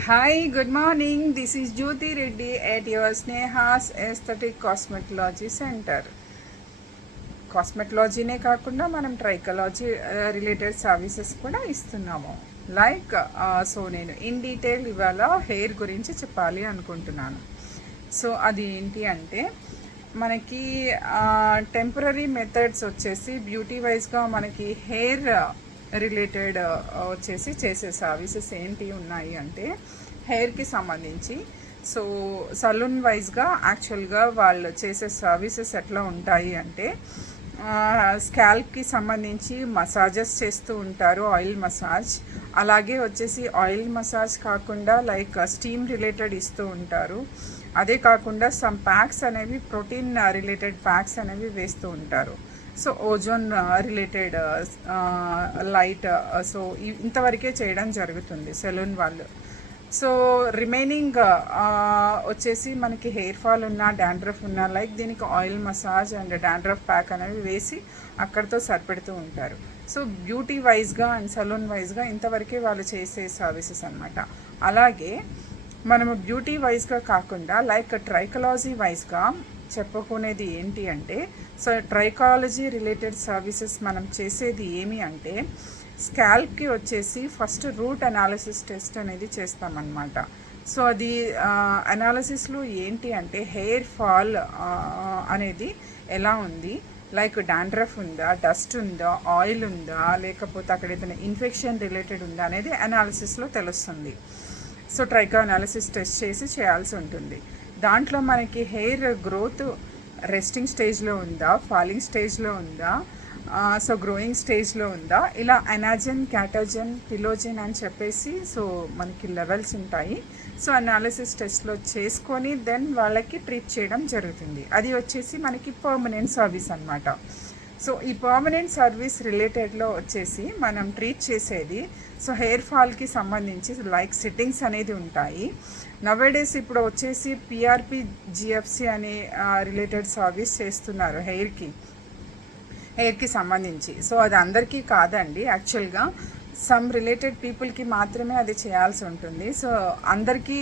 Hi, good morning. This is Jyoti Reddy at your Sneha's Aesthetic Cosmetology Center. కాస్మెటలాజీనే కాకుండా మనం trichology related services కూడా ఇస్తున్నాము. So నేను in detail ఇవాళ hair గురించి చెప్పాలి అనుకుంటున్నాను. సో అది ఏంటి అంటే మనకి టెంపరీ మెథడ్స్ వచ్చేసి బ్యూటీ వైజ్గా మనకి హెయిర్ రిలేటెడ్ వచ్చేసి చేసే సర్వీసెస్ ఏంటి ఉన్నాయి అంటే హెయిర్కి సంబంధించి. సో సలూన్ వైజ్గా యాక్చువల్గా వాళ్ళు చేసే సర్వీసెస్ ఎట్లా ఉంటాయి అంటే స్కాల్ప్కి సంబంధించి మసాజెస్ చేస్తూ ఉంటారు, ఆయిల్ మసాజ్. అలాగే వచ్చేసి ఆయిల్ మసాజ్ కాకుండా స్టీమ్ రిలేటెడ్ ఇస్తూ ఉంటారు. అదే కాకుండా సమ్ ప్యాక్స్ అనేవి ప్రోటీన్ రిలేటెడ్ ప్యాక్స్ అనేవి వేస్తూ ఉంటారు. So ozone related light so ఇంతవరకే చేయడం జరుగుతుంది సెలూన్ వాళ్ళు. సో రిమైనింగ్ వచ్చేసి మనకి హెయిర్ ఫాల్ ఉన్న, డాండ్రఫ్ ఉన్న దీనికి oil massage and dandruff pack అనేవి వేసి అక్కడితో సరిపెడుతూ ఉంటారు. సో బ్యూటీ వైజ్గా అండ్ సలూన్ వైజ్గా ఇంతవరకే వాళ్ళు చేసే సర్వీసెస్ అనమాట. అలాగే మనము బ్యూటీ వైజ్గా కాకుండా ట్రైకాలజీ వైజ్గా చెప్పుకునేది ఏంటి అంటే, సో ట్రైకాలజీ రిలేటెడ్ సర్వీసెస్ మనం చేసేది ఏమి అంటే స్కాల్ప్కి వచ్చేసి ఫస్ట్ రూట్ అనాలిసిస్ టెస్ట్ అనేది చేస్తామన్నమాట. సో అది అనాలిసిస్లో ఏంటి అంటే హెయిర్ ఫాల్ అనేది ఎలా ఉంది, డాండ్రఫ్ ఉందా, డస్ట్ ఉందా, ఆయిల్ ఉందా, లేకపోతే అక్కడ ఏదైనా ఇన్ఫెక్షన్ రిలేటెడ్ ఉందా అనేది అనాలిసిస్లో తెలుస్తుంది. సో ట్రైకా అనాలిసిస్ టెస్ట్ చేసి చేయాల్సి ఉంటుంది. దాంట్లో మనకి హెయిర్ గ్రోత్ రెస్టింగ్ స్టేజ్లో ఉందా, ఫాలింగ్ స్టేజ్లో ఉందా, సో గ్రోయింగ్ స్టేజ్లో ఉందా, ఇలా అనాజన్, క్యాటోజన్, పిలోజన్ అని చెప్పేసి సో మనకి లెవెల్స్ ఉంటాయి. సో అనాలిసిస్ టెస్ట్లో చేసుకొని దెన్ వాళ్ళకి ట్రీట్ చేయడం జరుగుతుంది. అది వచ్చేసి మనకి పర్మనెంట్ సర్వీస్ అనమాట. సో ఈ పర్మనెంట్ సర్వీస్ రిలేటెడ్లో వచ్చేసి మనం ట్రీట్ చేసేది సో హెయిర్ ఫాల్కి సంబంధించి సిట్టింగ్స్ అనేది ఉంటాయి. నవేడేస్ ఇప్పుడు వచ్చేసి పిఆర్పి జిఎఫ్సి అనే రిలేటెడ్ సర్వీస్ చేస్తున్నారు హెయిర్కి సంబంధించి. సో అది అందరికీ కాదండి, యాక్చువల్గా సమ్ రిలేటెడ్ పీపుల్కి మాత్రమే అది చేయాల్సి ఉంటుంది. సో అందరికీ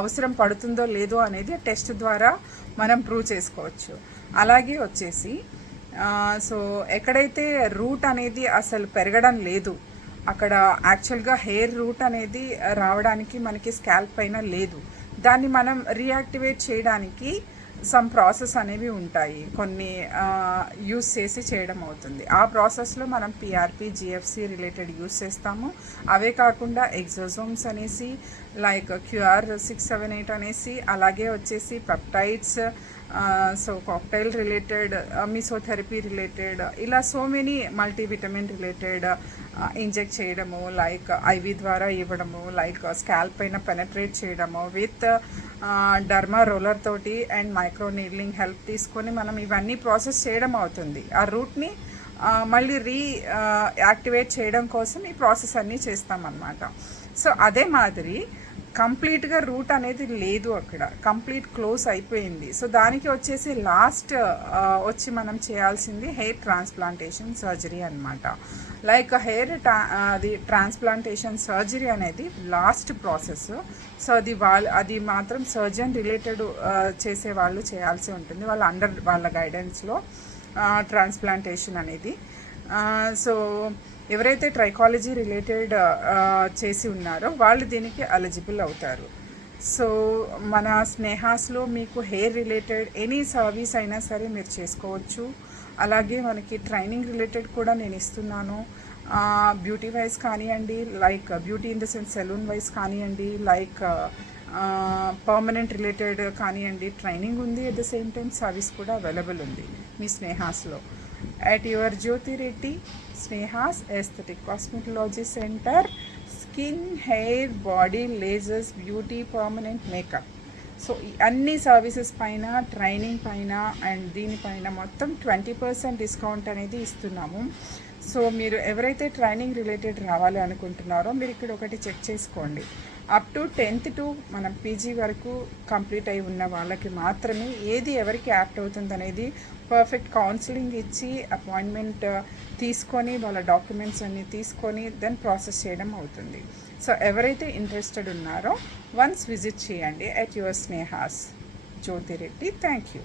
అవసరం పడుతుందో లేదో అనేది టెస్ట్ ద్వారా మనం ప్రూవ్ చేసుకోవచ్చు. అలాగే వచ్చేసి సో ఎక్కడైతే రూట్ అనేది అసలు పెరగడం లేదు, అక్కడ యాక్చువల్గా హెయిర్ రూట్ అనేది రావడానికి మనకి స్కాల్ప్ పైన లేదు, దాన్ని మనం రీయాక్టివేట్ చేయడానికి సమ్ ప్రాసెస్ అనేవి ఉంటాయి, కొన్ని యూస్ చేసి చేయడం అవుతుంది. ఆ ప్రాసెస్లో మనం పిఆర్పి జిఎఫ్సి రిలేటెడ్ యూస్ చేస్తాము. అవే కాకుండా ఎగ్జోజోమ్స్ అనేసి క్యూఆర్ 678 అనేసి, అలాగే వచ్చేసి peptides, so cocktail related, mesotherapy related, ఇలా so many multivitamin related inject చేయడము, ఐవి ద్వారా ఇవ్వడము, స్కాల్ప్ పైన పెనట్రేట్ చేయడము విత్ డర్మా రోలర్ తోటి అండ్ మైక్రో నీడ్లింగ్ హెల్ప్ తీసుకొని మనం ఇవన్నీ ప్రాసెస్ చేయడం అవుతుంది. ఆ రూట్ని మళ్ళీ యాక్టివేట్ చేయడం కోసం ఈ ప్రాసెస్ అన్నీ చేస్తామన్నమాట. సో అదే మాదిరి కంప్లీట్గా రూట్ అనేది లేదు, అక్కడ కంప్లీట్ క్లోజ్ అయిపోయింది. సో దానికి వచ్చేసి లాస్ట్ వచ్చి మనం చేయాల్సింది హెయిర్ ట్రాన్స్ప్లాంటేషన్ సర్జరీ అనమాట. హెయిర్ అది ట్రాన్స్ప్లాంటేషన్ సర్జరీ అనేది లాస్ట్ ప్రాసెస్. సో అది మాత్రం సర్జన్ రిలేటెడ్ చేసే వాళ్ళు చేయాల్సి ఉంటుంది, వాళ్ళ గైడెన్స్లో ట్రాన్స్ప్లాంటేషన్ అనేది. సో ఎవరైతే ట్రైకాలజీ రిలేటెడ్ చేసి ఉన్నారో వాళ్ళు దీనికి ఎలిజిబుల్ అవుతారు. సో మన స్నేహాస్లో మీకు హెయిర్ రిలేటెడ్ ఎనీ సర్వీస్ అయినా సరే మీరు చేసుకోవచ్చు. అలాగే మనకి ట్రైనింగ్ రిలేటెడ్ కూడా నేను ఇస్తున్నాను. బ్యూటీ వైజ్ కానివ్వండి, beauty in the sense salon wise కానివ్వండి, పర్మనెంట్ రిలేటెడ్ కానివ్వండి, ట్రైనింగ్ ఉంది. At the same time service కూడా అవైలబుల్ ఉంది మీ స్నేహాస్లో. At your Jyoti Reddy Sneha's Aesthetic Cosmetology Center, skin, hair, body, lasers, beauty, permanent makeup. So అన్ని services పైన, training పైన అండ్ దీనిపైన మొత్తం 20% డిస్కౌంట్ అనేది ఇస్తున్నాము. సో మీరు ఎవరైతే ట్రైనింగ్ రిలేటెడ్ రావాలి అనుకుంటున్నారో మీరు ఇక్కడ ఒకటి చెక్ చేసుకోండి. అప్ టు 10th టు మనం పీజీ వరకు కంప్లీట్ అయి ఉన్న వాళ్ళకి మాత్రమే ఏది ఎవరికి యాప్ట్ అవుతుంది అనేది పర్ఫెక్ట్ కౌన్సిలింగ్ ఇచ్చి అపాయింట్మెంట్ తీసుకొని వాళ్ళ డాక్యుమెంట్స్ అన్నీ తీసుకొని దెన్ ప్రాసెస్ చేయడం అవుతుంది. సో ఎవరైతే ఇంట్రెస్టెడ్ ఉన్నారో వన్స్ విజిట్ చేయండి at your Sneha's Jyothi Reddy. Thank you.